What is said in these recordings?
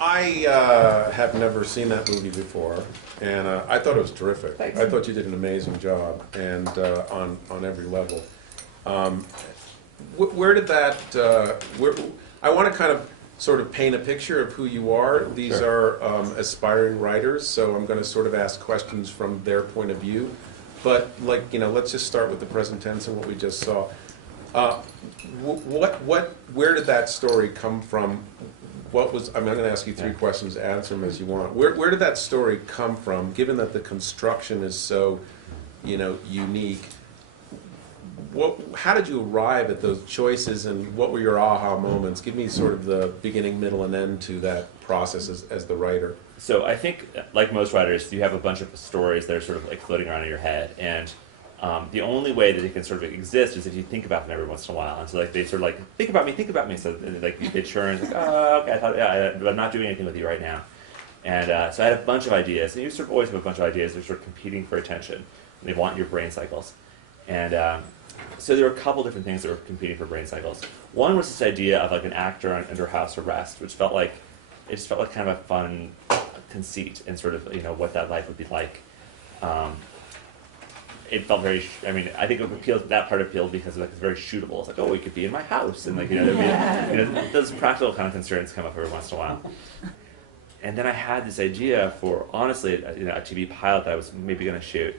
I have never seen that movie before, and I thought it was terrific. Thanks. I thought you did an amazing job, and on every level. Where did that? I want to kind of sort of paint a picture of who you are. These Sure. are aspiring writers, so I'm going to sort of ask questions from their point of view. But let's just start with the present tense and what we just saw. Where did that story come from? I'm going to ask you three questions. Answer them as you want. Where did that story come from? Given that the construction is so, unique. How did you arrive at those choices, and what were your aha moments? Give me sort of the beginning, middle, and end to that process as the writer. So I think, like most writers, you have a bunch of stories that are sort of like floating around in your head, and the only way that they can sort of exist is if you think about them every once in a while. And so they sort of like, think about me. So they churn, like, oh, okay, but I'm not doing anything with you right now. And so I had a bunch of ideas, and you sort of always have a bunch of ideas that are sort of competing for attention, and they want your brain cycles. And so there were a couple different things that were competing for brain cycles. One was this idea of like an actor under house arrest, which felt like kind of a fun conceit, and sort of what that life would be like. It felt very. I think that part appealed because it's very shootable. It's like, oh, we could be in my house, and those practical kind of concerns come up every once in a while. And then I had this idea for, honestly, a TV pilot that I was maybe going to shoot.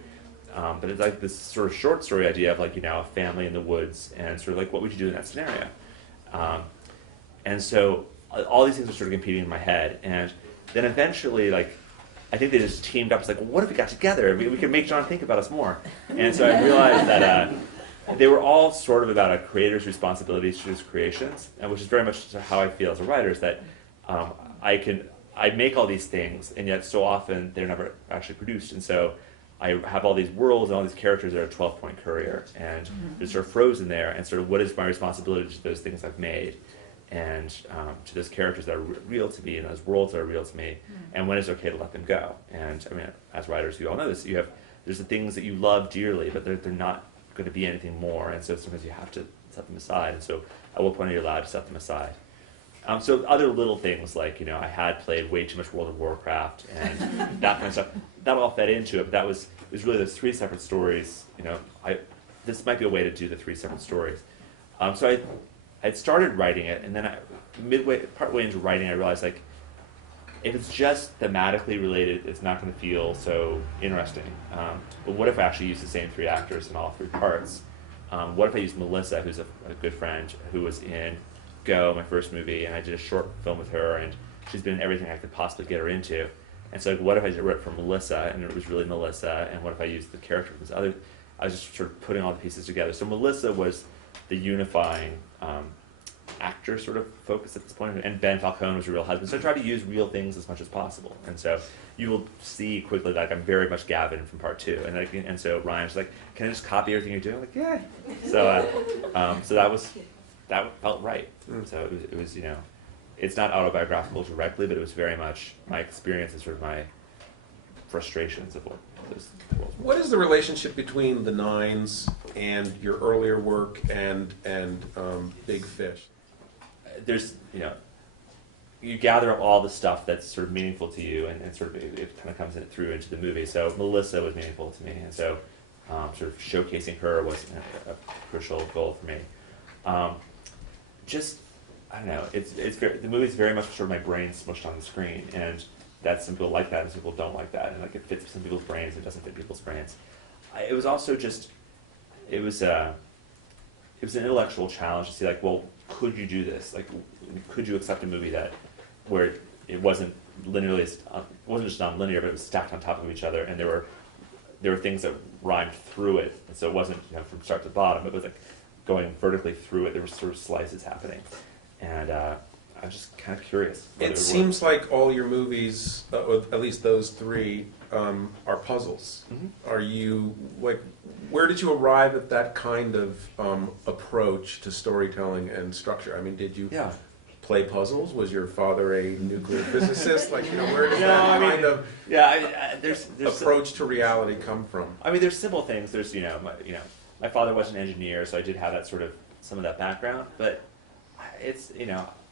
But it's like this sort of short story idea of a family in the woods, and sort of like what would you do in that scenario. And so all these things were sort of competing in my head, and then eventually I think they just teamed up. It's like, well, what if we got together? We could make John think about us more. And so I realized that they were all sort of about a creator's responsibilities to his creations, and which is very much how I feel as a writer, is that I make all these things, and yet so often they're never actually produced. And so I have all these worlds and all these characters that are a 12-point courier, and they're sort of frozen there, and sort of what is my responsibility to those things I've made, and to those characters that are real to me, and those worlds that are real to me, and when it's okay to let them go. And as writers, you all know this, there's the things that you love dearly, but they're not going to be anything more, and so sometimes you have to set them aside, and so at what point are you allowed to set them aside? So other little things like, I had played way too much World of Warcraft and that kind of stuff, that all fed into it, but it was really those three separate stories. This might be a way to do the three separate stories. So I started writing it, and then partway into writing, I realized if it's just thematically related, it's not going to feel so interesting. But what if I actually use the same three actors in all three parts? What if I use Melissa, who's a good friend, who was in Go, my first movie, and I did a short film with her, and she's been in everything I could possibly get her into. And so what if I wrote for Melissa, and it was really Melissa, and what if I used the character of this other? I was just sort of putting all the pieces together. So Melissa was the unifying actor sort of focus at this point, and Ben Falcone was a real husband. So I tried to use real things as much as possible. And so you will see quickly, I'm very much Gavin from part two. And so Ryan's like, can I just copy everything you're doing? I'm like, yeah. So that felt right. So it was it's not autobiographical directly, but it was very much my experience and sort of my frustrations of what those worlds were. What is the relationship between the Nines and your earlier work and Big Fish? There's you gather up all the stuff that's sort of meaningful to you, and sort of it kind of comes through into the movie. So Melissa was meaningful to me, and so sort of showcasing her was a crucial goal for me. I don't know. The movie's very much sort of my brain smushed on the screen, and that some people like that, and some people don't like that, and it fits some people's brains, it doesn't fit people's brains. It was also just, it was an intellectual challenge to see could you do this? Could you accept a movie where it wasn't linearly, it wasn't just non-linear, but it was stacked on top of each other, and there were things that rhymed through it, and so it wasn't from start to bottom. It was going vertically through it. There were sort of slices happening, and I was just kind of curious. It seems like all your movies, at least those three, are puzzles. Mm-hmm. Are you where did you arrive at that kind of approach to storytelling and structure? Did you play puzzles? Was your father a nuclear physicist? Where did that kind of there's approach to reality come from? There's simple things. There's my father was an engineer, so I did have that sort of some of that background. But it's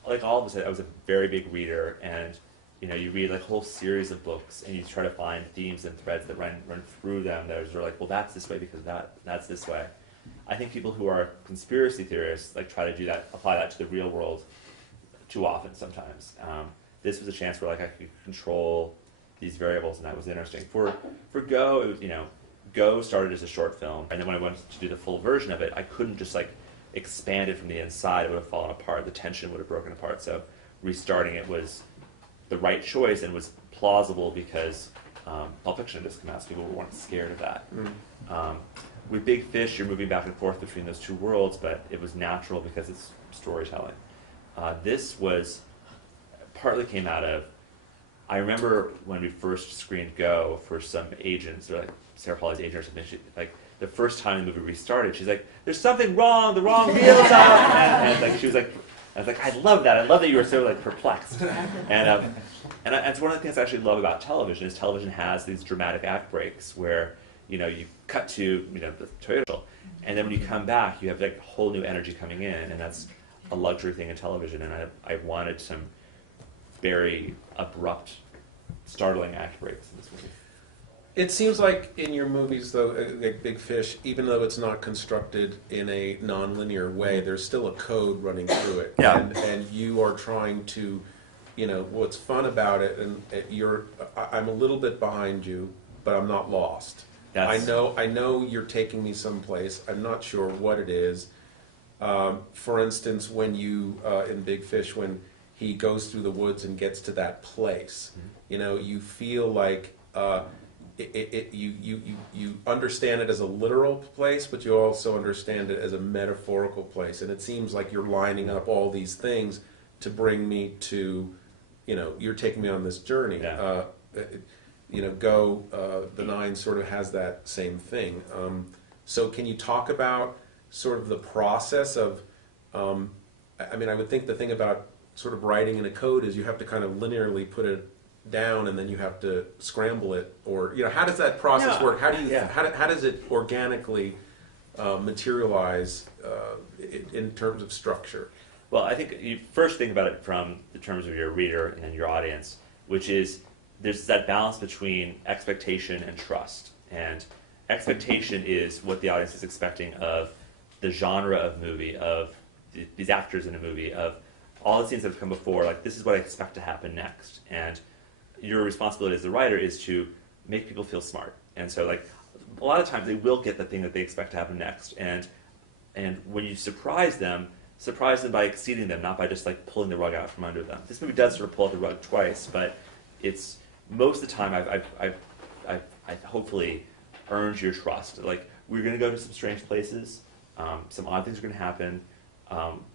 like all of us, I was a very big reader, and you read like a whole series of books, and you try to find themes and threads that run through them. That are like, well, that's this way because that's this way. I think people who are conspiracy theorists like try to do that, apply that to the real world too often sometimes. This was a chance where like I could control these variables, and that was interesting. For Go, it was, Go started as a short film, and then when I went to do the full version of it, I couldn't just like expand it from the inside. It would have fallen apart. The tension would have broken apart. So restarting it was the right choice and was plausible because Pulp Fiction had just come out, so people weren't scared of that. With Big Fish, you're moving back and forth between those two worlds, but it was natural because it's storytelling. This was partly came out of, I remember when we first screened Go for some agents, or like Sarah Pauli's agent or something, like the first time the movie restarted, she's like, "There's something wrong, the wrong reel's up," and like she was like, I was like, I love that you were so like perplexed, and it's one of the things I actually love about television is television has these dramatic act breaks where you cut to the Toyota, and then when you come back, you have like whole new energy coming in, and that's a luxury thing in television, and I wanted some very abrupt, startling act breaks in this movie. It seems like in your movies, though, like Big Fish, even though it's not constructed in a non-linear way, there's still a code running through it. Yeah. And you are trying to, what's fun about it, and I'm a little bit behind you, but I'm not lost. I know you're taking me someplace. I'm not sure what it is. For instance, when you, in Big Fish, when he goes through the woods and gets to that place, you feel like you understand it as a literal place, but you also understand it as a metaphorical place. And it seems like you're lining up all these things to bring me to, you're taking me on this journey. Yeah. Go, the Nine sort of has that same thing. So can you talk about sort of the process of, I would think the thing about sort of writing in a code is you have to kind of linearly put it down and then you have to scramble it, or how does that process work? How do you how does it organically materialize in terms of structure? Well, I think you first think about it from the terms of your reader and your audience, which is there's that balance between expectation and trust. And expectation is what the audience is expecting of the genre of movie, of these actors in a movie, of all the scenes that have come before. Like, this is what I expect to happen next. And your responsibility as the writer is to make people feel smart. And so, like, a lot of times they will get the thing that they expect to happen next. And when you surprise them by exceeding them, not by just like pulling the rug out from under them. This movie does sort of pull out the rug twice, but it's most of the time I've hopefully earned your trust. Like, we're going to go to some strange places, some odd things are going to happen,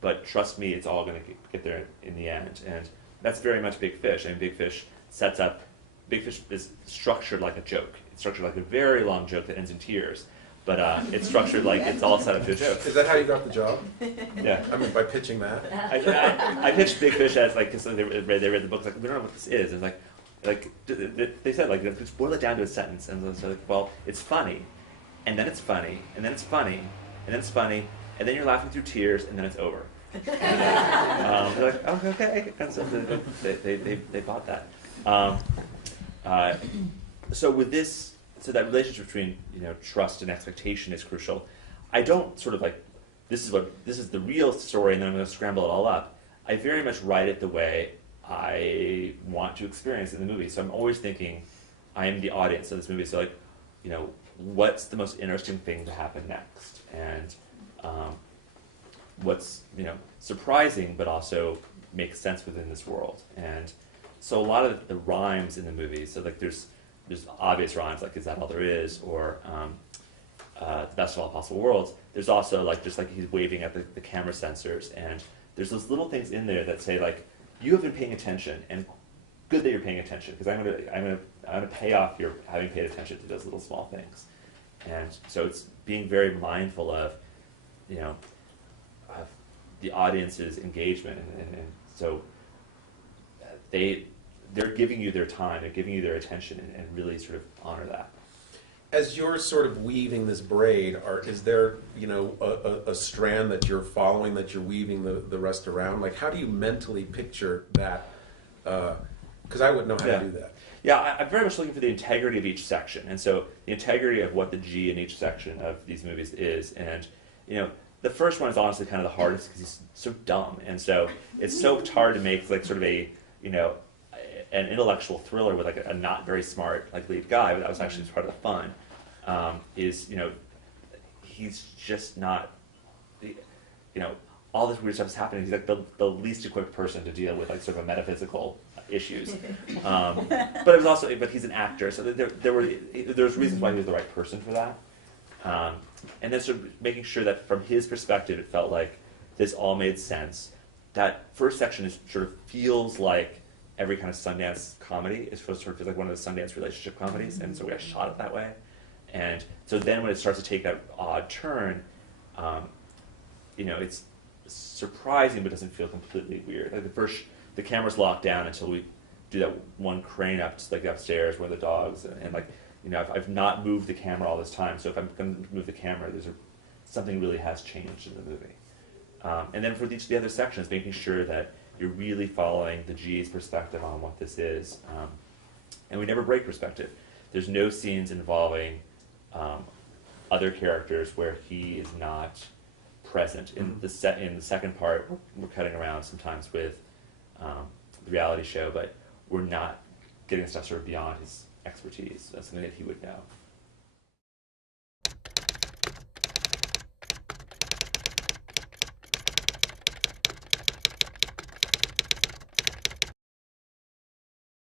but trust me, it's all going to get there in the end. And that's very much Big Fish. I mean, Big Fish sets up. Big Fish is structured like a joke. It's structured like a very long joke that ends in tears. But it's structured like it's all set up to a joke. Is that how you got the job? Yeah. I mean, by pitching that? I pitched Big Fish as, like, because they read the books, like, we don't know what this is. And like they said, like, just boil it down to a sentence. And so, like, well, it's funny, and then it's funny, and then it's funny, and then it's funny, and then you're laughing through tears, and then it's over. And they're like, oh, okay. And so they bought that. So with this, so that relationship between trust and expectation is crucial. I don't sort of like this is the real story, and then I'm going to scramble it all up. I very much write it the way I want to experience it in the movie. So I'm always thinking, I am the audience of this movie. So, like, what's the most interesting thing to happen next, and what's surprising but also makes sense within this world. And so a lot of the rhymes in the movie. So, like, there's obvious rhymes, like, is that all there is, or the best of all possible worlds. There's also, like, just like he's waving at the camera sensors, and there's those little things in there that say, like, you have been paying attention, and good that you're paying attention, because I'm gonna pay off your having paid attention to those little small things. And so it's being very mindful of of the audience's engagement, and so they're giving you their time, they're giving you their attention, and really sort of honor that. as you're sort of weaving this braid, is there, you know, a strand that you're following, that you're weaving the rest around? Like, how do you mentally picture that? Because I wouldn't know how to do that. Yeah, I'm very much looking for the integrity of each section, and so the integrity of what the G in each section of these movies is. And you know, the first one is honestly kind of the hardest because he's so dumb, and so it's so hard to make like sort of a, you know, an intellectual thriller with like a not very smart like lead guy, but that was actually part of the fun. Is, you know, he's just not, you know, all this weird stuff is happening. He's like the least equipped person to deal with like sort of a metaphysical issues. But it was also, but he's an actor, so there's reasons why he was the right person for that. And then sort of making sure that from his perspective, it felt like this all made sense. That first section is sort of feels like every kind of Sundance comedy. It sort of feels like one of the Sundance relationship comedies, and so we shot it that way. And so then when it starts to take that odd turn, you know, it's surprising but doesn't feel completely weird. Like the camera's locked down until we do that one crane up to like upstairs where the dogs, and like, you know, I've not moved the camera all this time, so if I'm going to move the camera, something really has changed in the movie. And then for each of the other sections, making sure that you're really following the G's perspective on what this is. And we never break perspective. There's no scenes involving other characters where he is not present. In the second part, we're cutting around sometimes with the reality show, but we're not getting stuff sort of beyond his expertise. That's something that he would know.